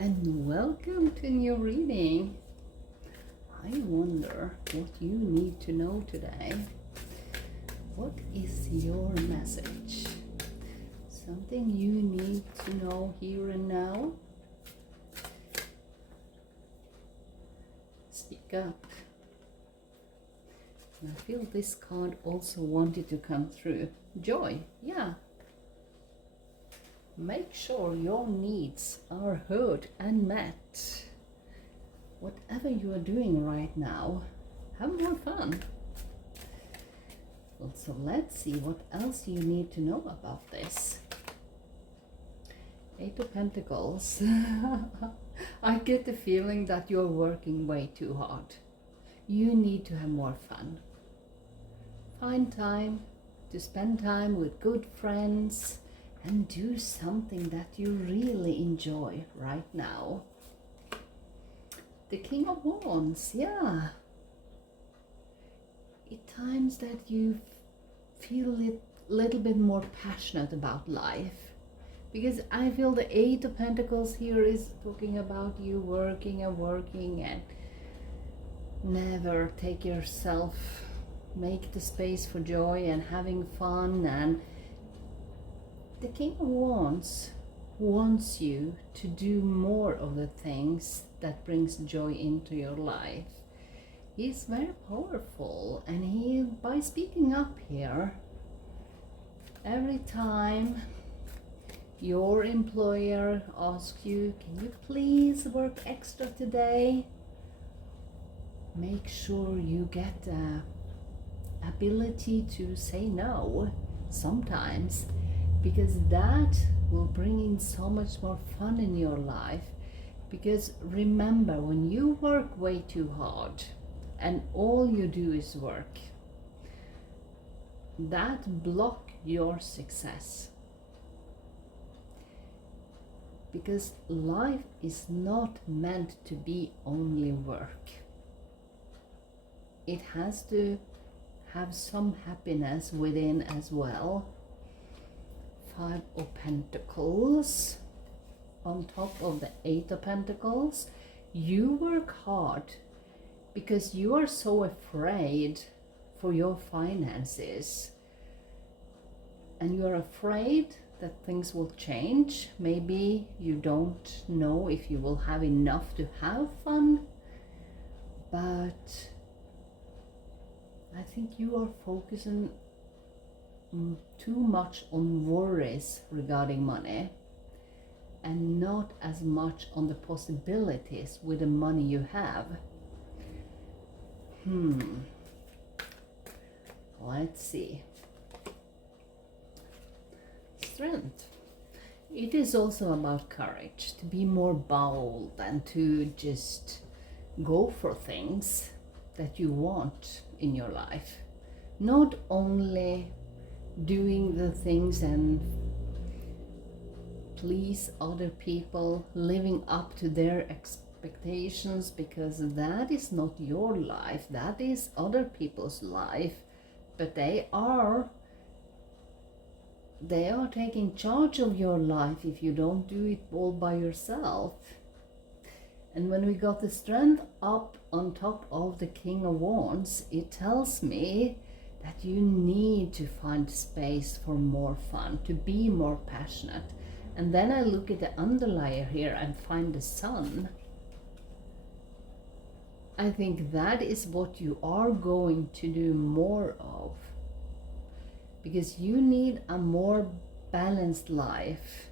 and welcome to a new reading. I wonder what you need to know today. What is your message? Something you need to know here and now? Speak up. And I feel this card also wanted to come through. Joy, yeah. Make sure your needs are heard and met. Whatever you are doing right now, have more fun. Well, so let's see what else you need to know about this. Eight of Pentacles. I get the feeling that you're working way too hard. You need to have more fun. Find time to spend time with good friends and do something that you really enjoy right now. The King of Wands, yeah. At times that you feel a little bit more passionate about life. Because I feel the Eight of Pentacles here is talking about you working and never take yourself, make the space for joy and having fun. And the King of Wands wants you to do more of the things that brings joy into your life. He's very powerful, and he, by speaking up here, every time your employer asks you, can you please work extra today? Make sure you get the ability to say no sometimes, because that will bring in so much more fun in your life. Because remember, when you work way too hard and all you do is work, that blocks your success. Because life is not meant to be only work. It has to have some happiness within as well. Five of Pentacles on top of the Eight of Pentacles. You work hard because you are so afraid for your finances, and you are afraid that things will change. Maybe you don't know if you will have enough to have fun, but I think you are focusing too much on worries regarding money and not as much on the possibilities with the money you have. Let's see. Strength. It is also about courage, to be more bold and to just go for things that you want in your life. Not only doing the things and please other people, living up to their expectations, because that is not your life, that is other people's life, but they are taking charge of your life if you don't do it all by yourself. And when we got the Strength up on top of the King of Wands, it tells me that you need to find space for more fun, to be more passionate. And then I look at the underlayer here and find the Sun. I think that is what you are going to do more of, because you need a more balanced life.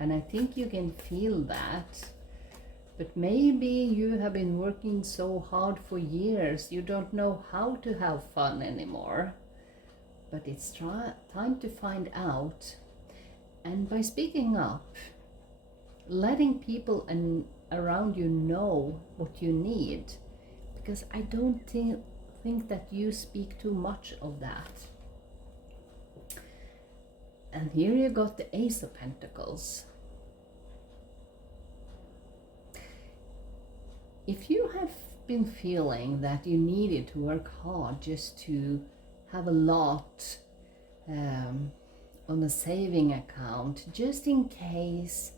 And I think you can feel that. But maybe you have been working so hard for years, you don't know how to have fun anymore. But it's time to find out. And by speaking up, letting people around you know what you need. Because I don't think that you speak too much of that. And here you got the Ace of Pentacles. If you have been feeling that you needed to work hard just to have a lot on a saving account, just in case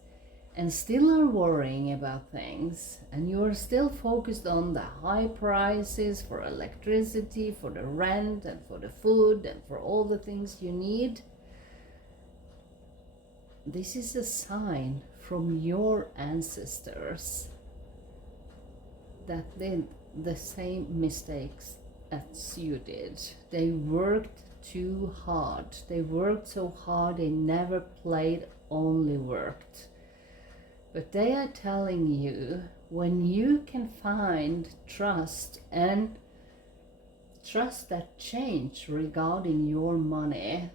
and still are worrying about things, and you are still focused on the high prices for electricity, for the rent, and for the food, and for all the things you need, this is a sign from your ancestors that did the same mistakes as you did. They worked too hard. They worked so hard, they never played, only worked. But they are telling you, when you can find trust and trust that change regarding your money,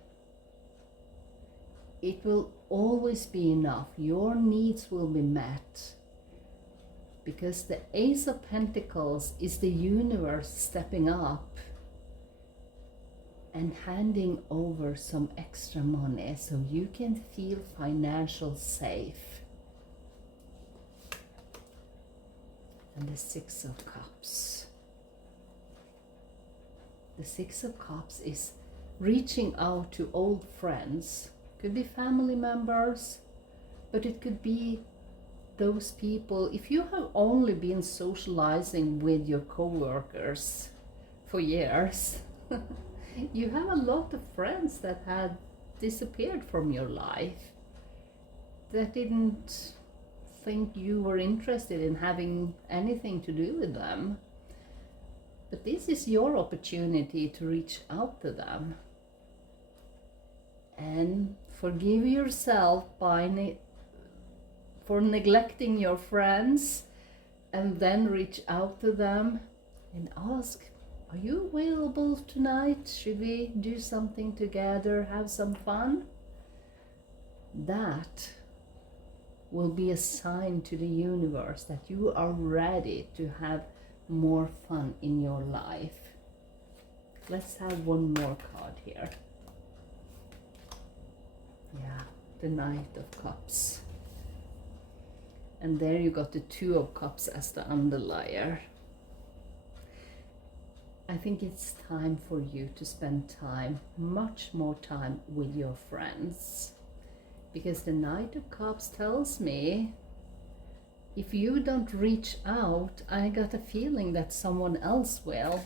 it will always be enough. Your needs will be met. Because the Ace of Pentacles is the universe stepping up and handing over some extra money so you can feel financial safe. And the Six of Cups. The Six of Cups is reaching out to old friends. Could be family members, but it could be those people. If you have only been socializing with your co-workers for years, you have a lot of friends that had disappeared from your life, that didn't think you were interested in having anything to do with them. But this is your opportunity to reach out to them and forgive yourself for neglecting your friends, and then reach out to them and ask, are you available tonight? Should we do something together, have some fun? That will be a sign to the universe that you are ready to have more fun in your life. Let's have one more card here. Yeah, the Knight of Cups. And there you got the Two of Cups as the underlier. I think it's time for you to spend time, much more time, with your friends. Because the Knight of Cups tells me, if you don't reach out, I got a feeling that someone else will.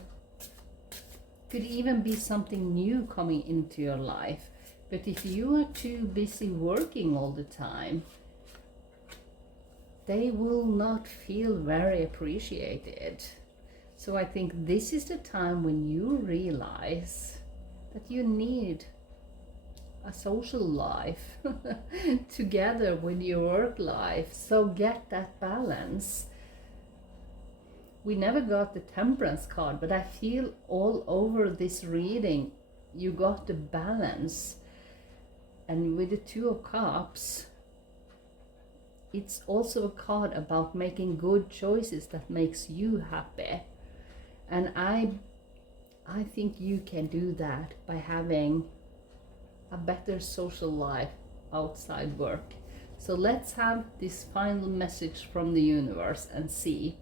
Could even be something new coming into your life. But if you are too busy working all the time, they will not feel very appreciated. So I think this is the time when you realize that you need a social life together with your work life. So get that balance. We never got the Temperance card, but I feel all over this reading you got the balance. And with the Two of Cups, it's also a card about making good choices that makes you happy. And I think you can do that by having a better social life outside work. So let's have this final message from the universe and see.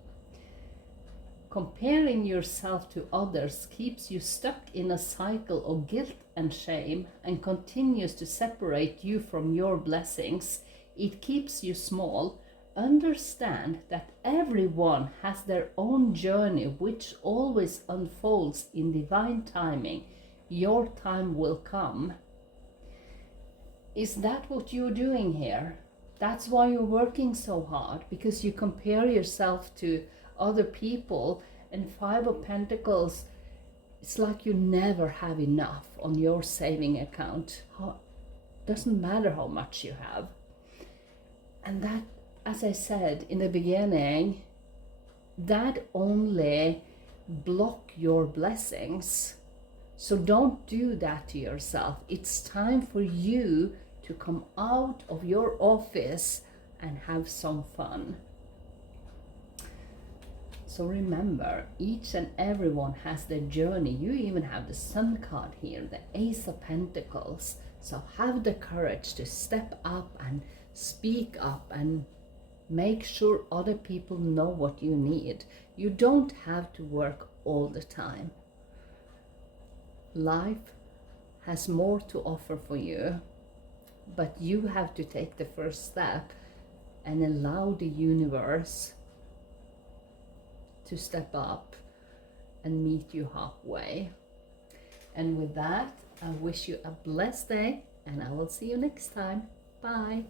Comparing yourself to others keeps you stuck in a cycle of guilt and shame and continues to separate you from your blessings. It keeps you small. Understand that everyone has their own journey, which always unfolds in divine timing. Your time will come. Is that what you're doing here? That's why you're working so hard, because you compare yourself to other people. And Five of Pentacles, it's like you never have enough on your saving account. Doesn't matter how much you have. And that, as I said in the beginning, that only block your blessings. So don't do that to yourself. It's time for you to come out of your office and have some fun. So remember, each and everyone has their journey. You even have the Sun card here, the Ace of Pentacles. So have the courage to step up and speak up and make sure other people know what you need. You don't have to work all the time. Life has more to offer for you, but you have to take the first step and allow the universe to step up and meet you halfway. And with that, I wish you a blessed day, and I will see you next time. Bye.